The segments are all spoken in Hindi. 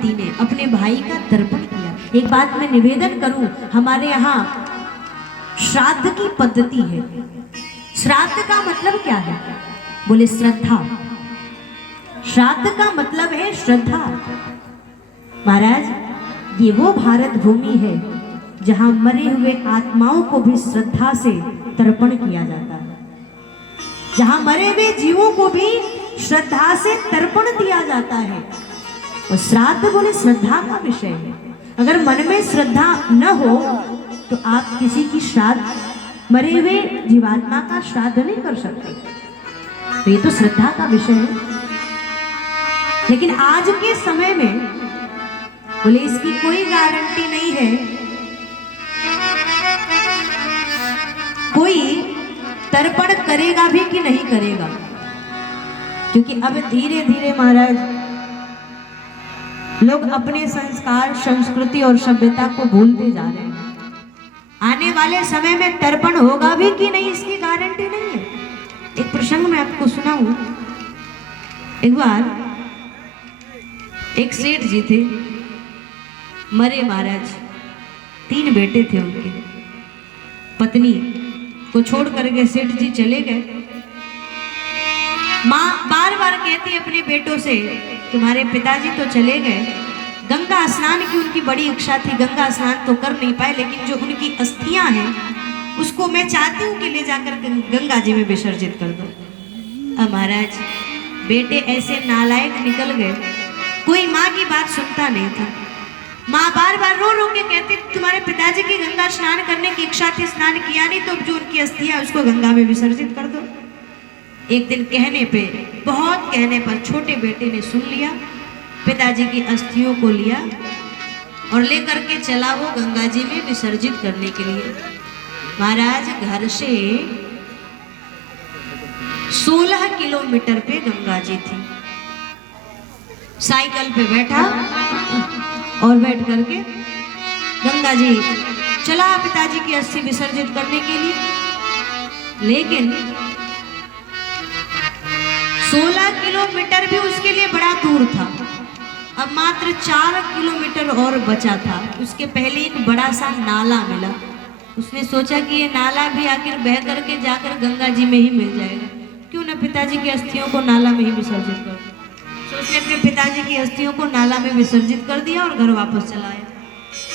दंपति ने अपने भाई का तर्पण किया। एक बात मैं निवेदन करूं, हमारे यहाँ श्राद्ध की पद्धति है। श्राद्ध का मतलब क्या है? बोले श्रद्धा। श्राद्ध का मतलब है श्रद्धा। महाराज, ये वो भारत भूमि है जहां मरे हुए आत्माओं को भी श्रद्धा से तर्पण किया जाता है, जहां मरे हुए जीवों को भी श्रद्धा से तर्पण दिया जाता है। और श्राद्ध बोले श्रद्धा का विषय है। अगर मन में श्रद्धा न हो तो आप किसी की श्राद्ध, मरे हुए जीवात्मा का श्राद्ध नहीं कर सकते। तो ये तो श्रद्धा का विषय है। लेकिन आज के समय में बोले इसकी कोई गारंटी नहीं है, कोई तर्पण करेगा भी कि नहीं करेगा। क्योंकि अब धीरे धीरे महाराज लोग अपने संस्कार, संस्कृति और सभ्यता को भूलते जा रहे हैं। आने वाले समय में तर्पण होगा भी कि नहीं इसकी गारंटी नहीं है। एक प्रसंग मैं आपको सुनाऊं। एक बार एक सेठ जी थे, मरे महाराज, 3 बेटे थे उनके। पत्नी को छोड़ करके सेठ जी चले गए। माँ बार बार कहती अपने बेटों से, तुम्हारे पिताजी तो चले गए, गंगा स्नान की उनकी बड़ी इच्छा थी, गंगा स्नान तो कर नहीं पाए, लेकिन जो उनकी अस्थियां हैं उसको मैं चाहती हूँ कि ले जाकर गंगा जी में विसर्जित कर दो। अब महाराज बेटे ऐसे नालायक निकल गए, कोई माँ की बात सुनता नहीं था। माँ बार बार रो रो के कहती, तुम्हारे पिताजी की गंगा स्नान करने की इच्छा थी, स्नान किया नहीं, तो जो उनकी अस्थियां उसको गंगा में विसर्जित कर दो। एक दिन कहने पे, बहुत कहने पर छोटे बेटे ने सुन लिया, पिताजी की अस्थियों को लिया और लेकर के चला वो गंगा जी में विसर्जित करने के लिए। महाराज घर से 16 किलोमीटर पे गंगा जी थी। साइकिल पे बैठा और बैठ करके गंगा जी चला पिताजी की अस्थि विसर्जित करने के लिए। लेकिन 16 किलोमीटर भी उसके लिए बड़ा दूर था। अब मात्र 4 किलोमीटर और बचा था। उसके पहले एक बड़ा सा नाला मिला। उसने सोचा कि ये नाला भी आखिर बह करके जाकर गंगा जी में ही मिल जाएगा, क्यों न पिताजी की अस्थियों को नाला में ही विसर्जित कर। तो उसने अपने पिताजी की अस्थियों को नाला में विसर्जित कर दिया और घर वापस चला आया।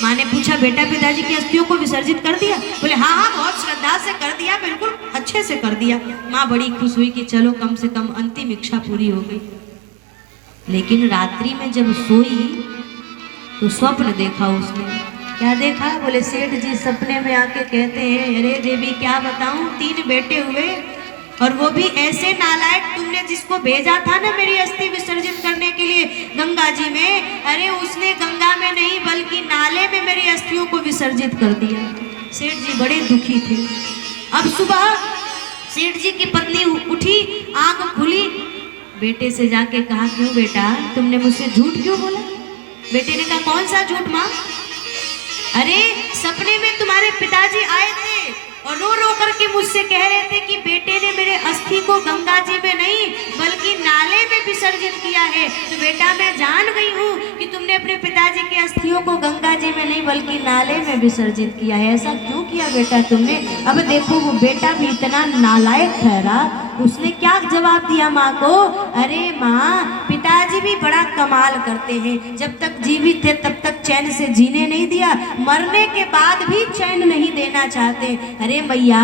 माँ ने पूछा, बेटा पिताजी की अस्थियों को विसर्जित कर दिया? बोले हाँ हाँ, बहुत श्रद्धा से कर दिया, बिल्कुल अच्छे से कर दिया। माँ बड़ी खुश हुई कि चलो कम से कम अंतिम इच्छा पूरी हो गई। लेकिन रात्रि में जब सोई तो स्वप्न देखा उसने। क्या देखा? बोले सेठ जी सपने में आके कहते हैं, अरे देवी क्या बताऊं, 3 बेटे हुए और वो भी ऐसे नालायक, तुमने जिसको भेजा था ना मेरी अस्थि विसर्जित करने के लिए गंगा जी में, अरे उसने गंगा में नहीं बल्कि नाले में मेरी अस्थियों को विसर्जित कर दिया। सेठ जी बड़े दुखी थे। अब सुबह सेठ जी की पत्नी उठी, आंख खुली, बेटे से जाके कहा, क्यों बेटा तुमने मुझसे झूठ क्यों बोला? बेटे ने कहा, कौन सा झूठ माँ? अरे सपने में तुम्हारे पिताजी आए थे और रो रो करके मुझसे कह रहे थे कि बेटे ने मेरे अस्थि को गंगा जी में नहीं बल्कि नाले में विसर्जित किया है। तो बेटा मैं जान गई हूँ कि तुमने अपने पिताजी की अस्थियों को गंगा जी में नहीं बल्कि नाले में विसर्जित किया है। ऐसा क्यों किया बेटा तुमने? अब देखो वो बेटा भी इतना नालायक ठहरा, उसने क्या जवाब दिया माँ को? अरे माँ पिताजी भी बड़ा कमाल करते हैं, जब तक जीवित थे तब तक चैन से जीने नहीं दिया, मरने के बाद भी चैन नहीं देना चाहते। अरे भैया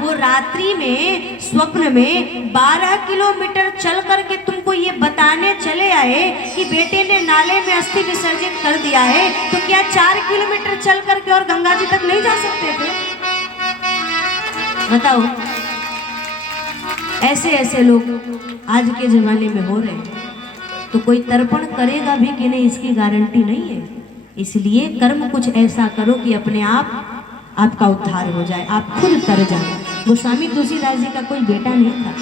वो रात्रि में स्वप्न में 12 किलोमीटर चल करके तुमको ये बताने चले आए कि बेटे ने नाले में अस्थि विसर्जित कर दिया है, तो क्या 4 किलोमीटर चल करके और गंगा जी तक नहीं जा सकते थे? बताओ। ऐसे ऐसे लोग आज के जमाने में हो रहे हैं। तो कोई तर्पण करेगा भी कि नहीं इसकी गारंटी नहीं है। इसलिए कर्म कुछ ऐसा करो कि अपने आप आपका उद्धार हो जाए, आप खुद तर जाए। गोस्वामी तुलसीदास जी का कोई बेटा नहीं था,